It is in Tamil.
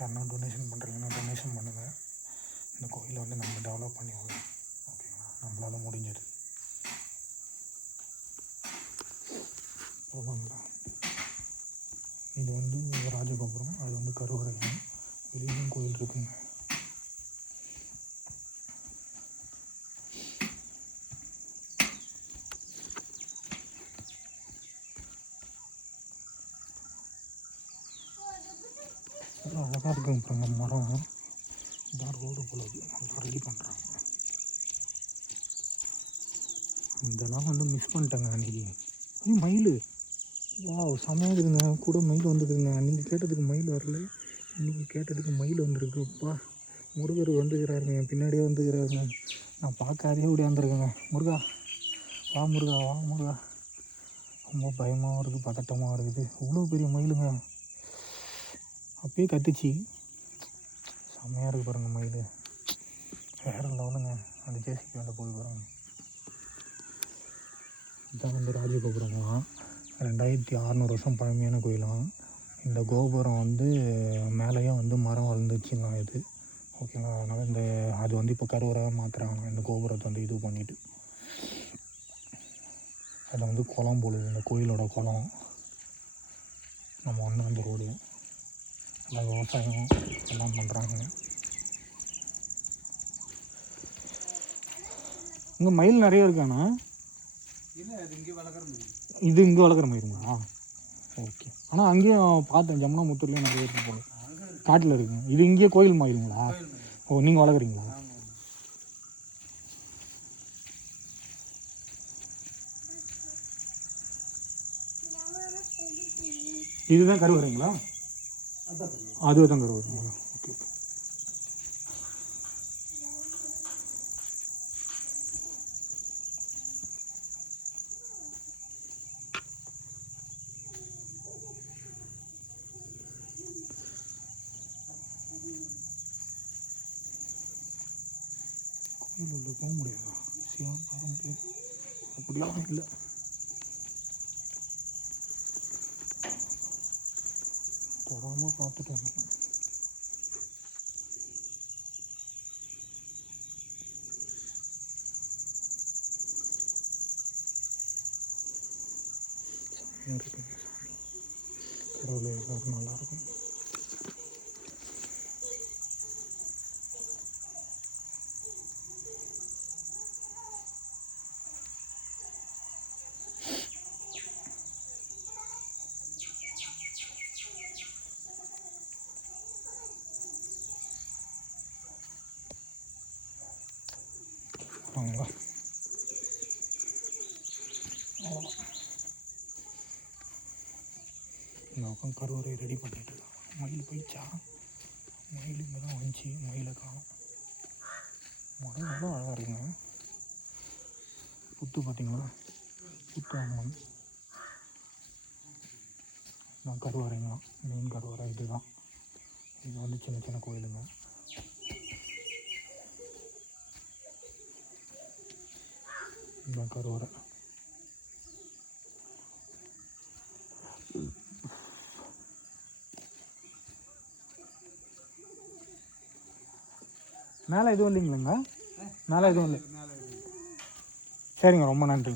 யாருன்னா டொனேஷன் பண்ணுறீங்கன்னா டொனேஷன் பண்ணுங்கள். இந்த கோயிலை வந்து நம்ம டெவலப் பண்ணி விடலாம். ஓகேங்களா, நம்மளால் முடிஞ்சது. ஆமாங்களா, இது வந்து ராஜகோபுரம், அது வந்து கருவறைங்க. வெளியிலும் கோயில் இருக்குங்க. அழகாக இருக்குங்க. அப்புறம் மரம் இதான் ரோடு போலது நல்லா ரெடி பண்ணுறாங்க. இதெல்லாம் வந்து மிஸ் பண்ணிட்டேங்க அன்றைக்கி. மயில் செமையாக இருக்குதுங்க. கூட மயில் வந்துடுதுங்க. அன்றைக்கி கேட்டதுக்கு மயில் வரல, இன்றைக்கி கேட்டதுக்கு மயில் வந்துருக்குப்பா. முருகர் வந்துக்கிறாருங்க, என் பின்னாடியே வந்துக்கிறாருங்க. நான் பார்க்காதே ஓடியாந்துருக்கேங்க. முருகா வா, முருகா வா, முருகா. ரொம்ப பயமாகவும் இருக்குது, பதட்டமாக இருக்குது. இவ்வளோ பெரிய மயிலுங்க. அப்பயே கத்துச்சு. செம்மையாக இருக்குது பாருங்கள் மயில். வேறு லெவலுங்க. அந்த ஜேசிபி வந்து போய் பாருங்க. இதுதான் வந்து ராஜகோபுரங்களாம். 2600 வருஷம் பழமையான கோயிலாம். இந்த கோபுரம் வந்து மேலேயும் வந்து மரம் வளர்ந்துச்சுங்க இது. ஓகேங்களா, அதனால் அது வந்து இப்போ கருவறையாக மாற்றுறாங்க. இந்த கோபுரத்தை வந்து இது பண்ணிவிட்டு அதில் வந்து குளம் போடுது. இந்த கோயிலோட குளம். நம்ம வந்து அந்த ரோடு எல்லாம் விவசாயம் எல்லாம் பண்ணுறாங்க. இங்கே மயில் நிறைய இருக்காண்ணா? இல்லை, இது இங்கே வளர்க்குற மயிலுங்களா? ஓகே. ஆனால் அங்கேயும் பார்த்தேன், ஜமுனா முத்தூர்லேயும் நிறைய இருக்கு போல, காட்டில் இருக்குங்க. இது இங்கேயே கோயில் மயிலுங்களா? ஓ, நீங்கள் வளர்க்குறீங்களா? இதுதான் கருவறைங்களா? அதுதான் கருவறைங்களா? ஓகே. கோயில் உள்ள போக முடியாதா? சிவன் பார்க்க முடியாது, அப்படிலாம் இல்லை. தொடர்ந்து பார்த்துட்டு வந்தேன். செம்மையாக இருக்குங்க சாமி. கடவுளை எல்லோரும் நல்லாயிருக்கும். அவ்வளோதான். இந்த பக்கம் கருவறை ரெடி பண்ணிட்டு இருக்காங்க. மயில் போயிடுச்சா? மயில் இங்கே தான் வந்துச்சு, மயிலை காணும். மரம் எவ்வளோ அழகாக இருக்குங்க. புத்து பார்த்தீங்களா? புத்து அம்மன் நான் கருவறைங்களாம். மெயின் கருவறை இதுதான். இது வந்து சின்ன சின்ன கோயிலுங்க. இதுதான் கருவறை. மேலே எதுவும் இல்லைங்களா? மேலே எதுவும் இல்லை. சரிங்க, ரொம்ப நன்றி.